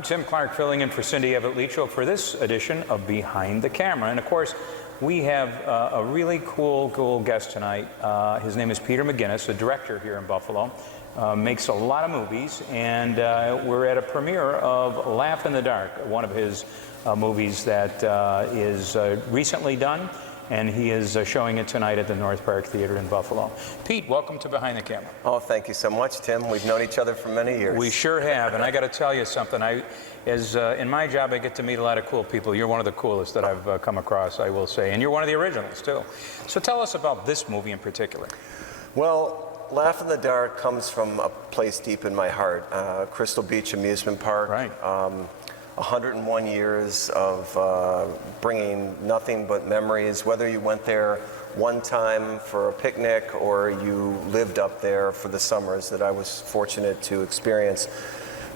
I'm Tim Clark, filling in for Cindy Evett-Leach for this edition of Behind the Camera. And of course, we have a really cool guest tonight. His name is Peter McGennis, a director here in Buffalo. Makes a lot of movies, and we're at a premiere of Laff in the Dark, one of his movies that is recently done, and he is showing it tonight at the North Park Theater in Buffalo. Pete, welcome to Behind the Camera. Oh, thank you so much, Tim. We've known each other for many years. We sure have, and I got to tell you something. In my job, I get to meet a lot of cool people. You're one of the coolest that I've come across, I will say, and you're one of the originals, too. So tell us about this movie in particular. Well, Laff in the Dark comes from a place deep in my heart, Crystal Beach Amusement Park. Right. 101 years of bringing nothing but memories, whether you went there one time for a picnic or you lived up there for the summers that I was fortunate to experience.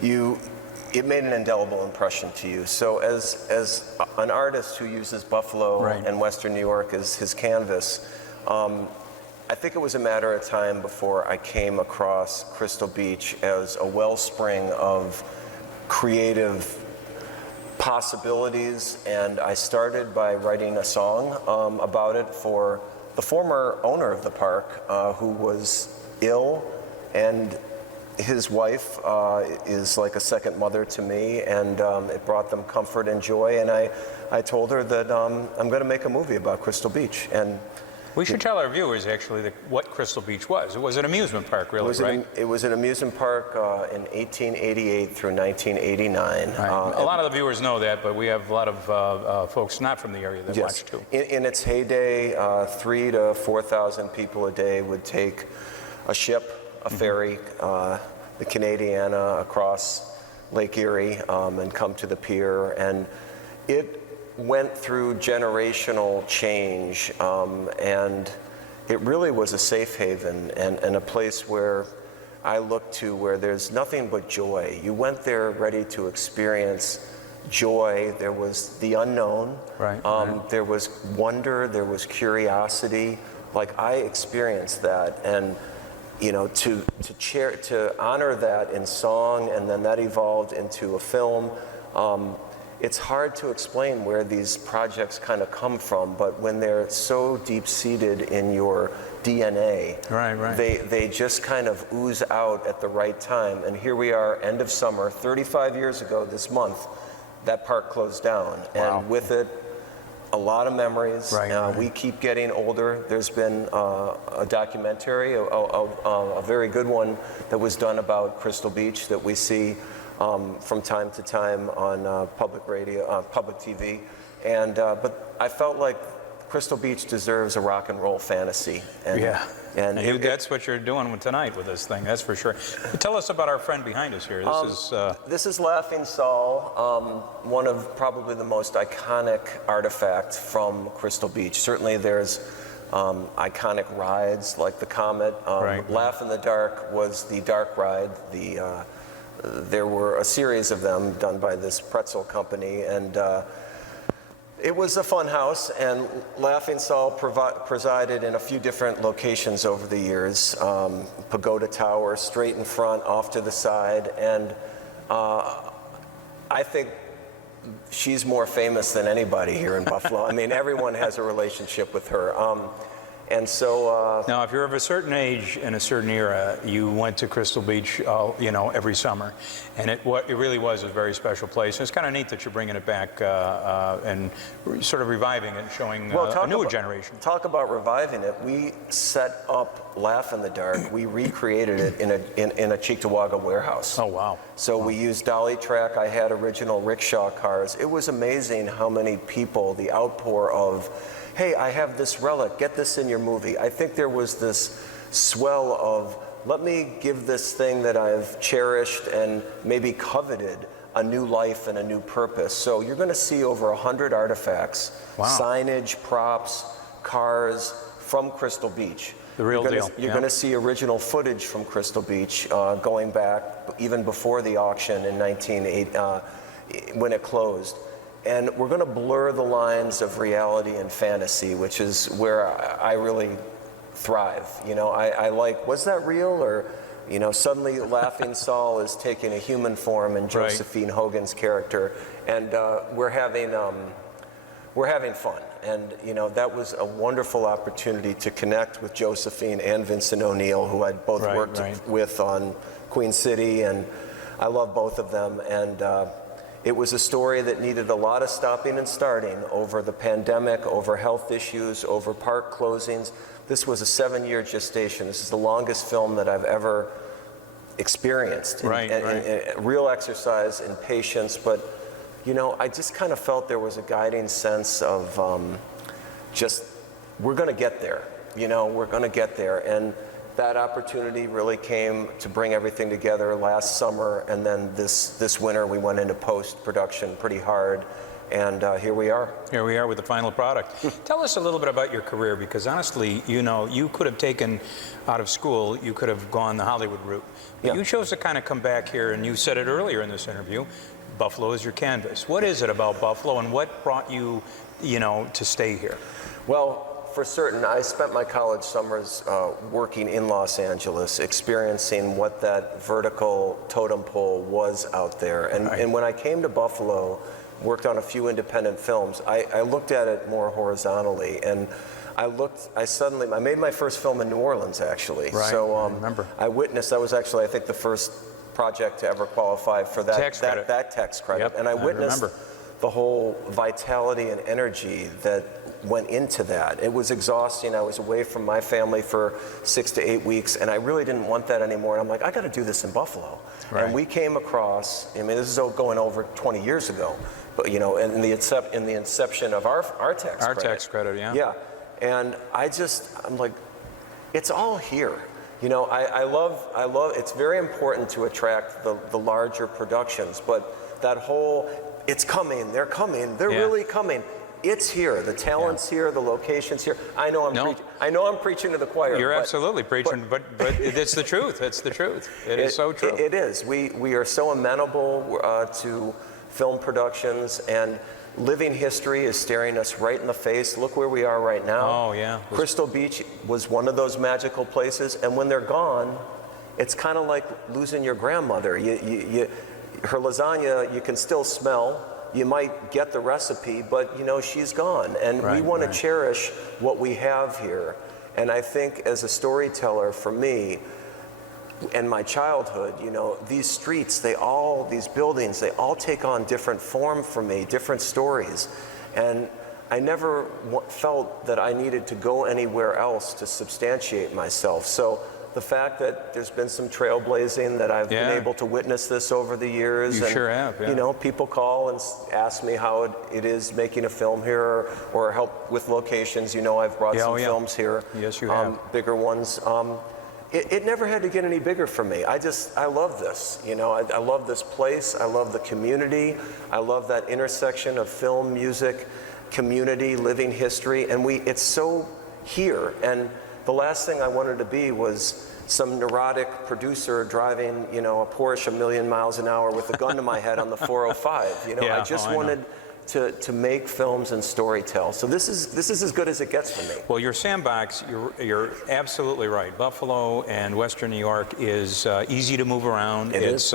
It made an indelible impression to you. So as an artist who uses Buffalo right. and Western New York as his canvas, I think it was a matter of time before I came across Crystal Beach as a wellspring of creative possibilities, and I started by writing a song about it for the former owner of the park, who was ill, and his wife is like a second mother to me, and it brought them comfort and joy, and I told her that I'm going to make a movie about Crystal Beach. And we should tell our viewers, actually, what Crystal Beach was. It was an amusement park, really, right? It was an amusement park in 1888 through 1989. Right. A lot of the viewers know that, but we have a lot of folks not from the area that watch, too. In its heyday, 3,000 to 4,000 people a day would take a ship, a ferry, the Canadiana, across Lake Erie, and come to the pier. And it went through generational change, and it really was a safe haven and a place where I look to where there's nothing but joy. You went there ready to experience joy. There was the unknown. Right. There was wonder. There was curiosity. Like, I experienced that, and you know, to honor that in song, and then that evolved into a film. It's hard to explain where these projects kind of come from, but when they're so deep-seated in your DNA, right. they just kind of ooze out at the right time. And here we are, end of summer, 35 years ago this month, that park closed down. Wow. And with it, a lot of memories. Right. We keep getting older. There's been a documentary, a very good one that was done about Crystal Beach that we see from time to time on public radio, public TV, and but I felt like Crystal Beach deserves a rock and roll fantasy. And, yeah, and that's what you're doing tonight with this thing. That's for sure. But tell us about our friend behind us here. This is Laughing Saul, one of probably the most iconic artifacts from Crystal Beach. Certainly, there's iconic rides like the Comet. Right. Laff in the Dark was the dark ride. There were a series of them done by this pretzel company, and it was a fun house, and Laughing Saul presided in a few different locations over the years. Pagoda Tower, straight in front, off to the side, and I think she's more famous than anybody here in Buffalo. I mean, everyone has a relationship with her. And so now, if you're of a certain age in a certain era, you went to Crystal Beach, every summer, and it really was a very special place. And it's kind of neat that you're bringing it back and sort of reviving it, and showing a newer generation. Talk about reviving it. We set up Laff in the Dark. We recreated it in a Cheektowaga warehouse. Oh wow! So we used dolly track. I had original rickshaw cars. It was amazing how many people, the outpour of, hey, I have this relic, get this in your movie. I think there was this swell of, let me give this thing that I've cherished and maybe coveted a new life and a new purpose. So you're going to see over 100 artifacts, wow. Signage, props, cars from Crystal Beach. The real deal. You're going to see original footage from Crystal Beach going back even before the auction in 1980 when it closed. And we're going to blur the lines of reality and fantasy, which is where I really thrive. You know, I like, was that real? Or You know, suddenly Laughing Saul is taking a human form in Josephine Hogan's character, and we're having fun. And you know, that was a wonderful opportunity to connect with Josephine and Vincent O'Neill, who I'd both worked with on Queen City, and I love both of them. And it was a story that needed a lot of stopping and starting over the pandemic, over health issues, over park closings. This was a 7-year gestation. This is the longest film that I've ever experienced. A real exercise in patience, but you know, I just kind of felt there was a guiding sense of just, we're going to get there. You know, we're going to get there. And that opportunity really came to bring everything together last summer, and then this winter we went into post-production pretty hard. And here we are. Here we are with the final product. Tell us a little bit about your career, because honestly, you know, you could have taken out of school, you could have gone the Hollywood route. But you chose to kind of come back here, and you said it earlier in this interview, Buffalo is your canvas. What is it about Buffalo, and what brought you, you know, to stay here? Well, for certain, I spent my college summers working in Los Angeles, experiencing what that vertical totem pole was out there. And when I came to Buffalo, worked on a few independent films, I looked at it more horizontally, and I made my first film in New Orleans, actually. So I remember. I was actually, I think, the first project to ever qualify for that tax credit. Yep, and I witnessed the whole vitality and energy that went into that. It was exhausting. I was away from my family for 6 to 8 weeks, and I really didn't want that anymore. And I'm like, I got to do this in Buffalo. And we came across, I mean, this is going over 20 years ago, but you know, in the inception of our tax credit. Our tax credit, Yeah, and I'm like, it's all here. You know, I love, it's very important to attract the larger productions, but that whole, it's coming, they're really coming. It's here. The talent's here. The location's here. I know I'm preaching to the choir. You're absolutely preaching, but it's the truth. It's the truth. It is so true. It is. We are so amenable to film productions, and living history is staring us right in the face. Look where we are right now. Oh, yeah. Crystal Beach was one of those magical places, and when they're gone, it's kind of like losing your grandmother. Her lasagna, you can still smell. You might get the recipe, but you know, she's gone. And we want to cherish what we have here. And I think as a storyteller, for me, and my childhood, you know, these streets, these buildings, they all take on different form for me, different stories. And I never felt that I needed to go anywhere else to substantiate myself. So the fact that there's been some trailblazing, that I've been able to witness this over the years. You sure have, You know, people call and ask me how it is making a film here, or help with locations. You know, I've brought some films here. Yes, you have. Bigger ones. It never had to get any bigger for me. I love this. You know, I love this place. I love the community. I love that intersection of film, music, community, living history, and it's so here. And the last thing I wanted to be was some neurotic producer driving, you know, a Porsche 1,000,000 miles an hour with a gun to my head on the 405. You know, I just wanted to make films and storytell. So this is as good as it gets for me. Well, your sandbox, you're absolutely right. Buffalo and Western New York is easy to move around. It's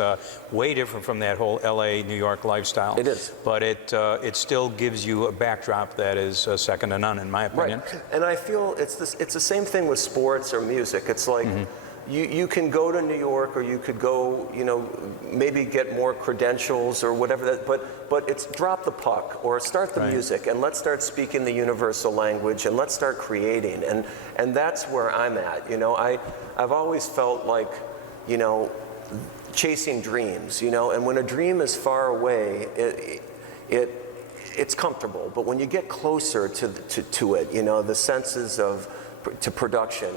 way different from that whole LA, New York lifestyle. It is. But it still gives you a backdrop that is second to none, in my opinion. Right. And I feel it's the same thing with sports or music. It's like, you can go to New York, or you could go, you know, maybe get more credentials or whatever, but it's drop the puck, or start the music, and let's start speaking the universal language, and let's start creating. And that's where I'm at. You know, I've always felt like, you know, chasing dreams, you know, and when a dream is far away, it's comfortable. But when you get closer to it, you know, the senses to production,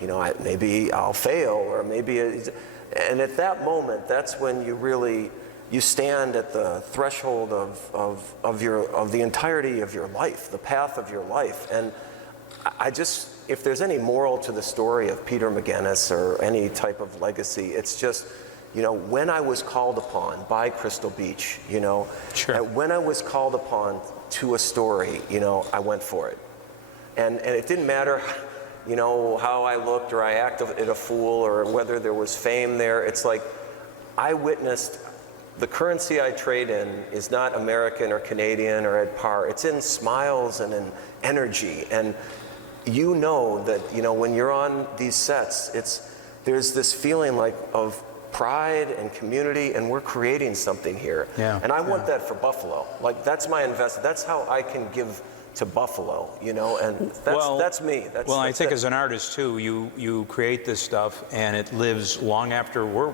you know, maybe I'll fail, or maybe, and at that moment, that's when you stand at the threshold of the entirety of your life, the path of your life. And if there's any moral to the story of Peter McGennis or any type of legacy, it's just, you know, when I was called upon by Crystal Beach, you know, when I was called upon to a story, you know, I went for it. And it didn't matter you know, how I looked or I acted a fool or whether there was fame there. It's like I witnessed the currency I trade in is not American or Canadian or at par. It's in smiles and in energy. And you know that, you know, when you're on these sets, there's this feeling like of pride and community, and we're creating something here. Yeah, and I want that for Buffalo. Like, that's my investment. That's how I can give to Buffalo, you know, and that's me. I think as an artist too, you create this stuff and it lives long after we're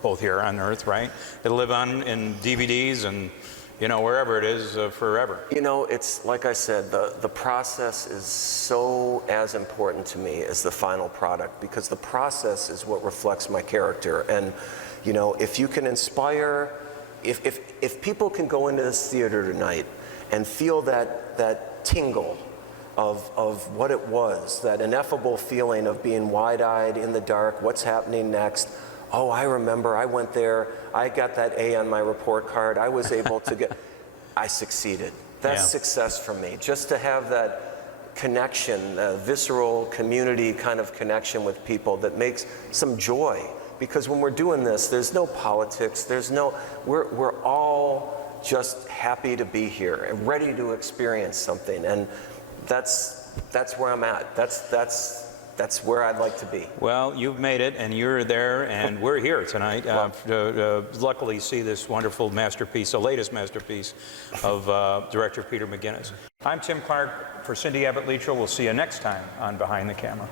both here on Earth, right? It'll live on in DVDs and, you know, wherever it is forever. You know, it's like I said, the process is so as important to me as the final product, because the process is what reflects my character. And, you know, if you can inspire, if people can go into this theater tonight and feel that tingle of what it was, that ineffable feeling of being wide-eyed in the dark, what's happening next. Oh, I remember, I went there, I got that A on my report card, I was able to get, I succeeded. That's success for me. Just to have that connection, visceral community kind of connection with people that makes some joy. Because when we're doing this, there's no politics, we're all just happy to be here and ready to experience something. And that's where I'm at. That's where I'd like to be. Well, you've made it, and you're there, and we're here tonight to luckily see this wonderful masterpiece, the latest masterpiece of director Peter McGennis. I'm Tim Clark for Cindy Abbott-Leachel. We'll see you next time on Behind the Camera.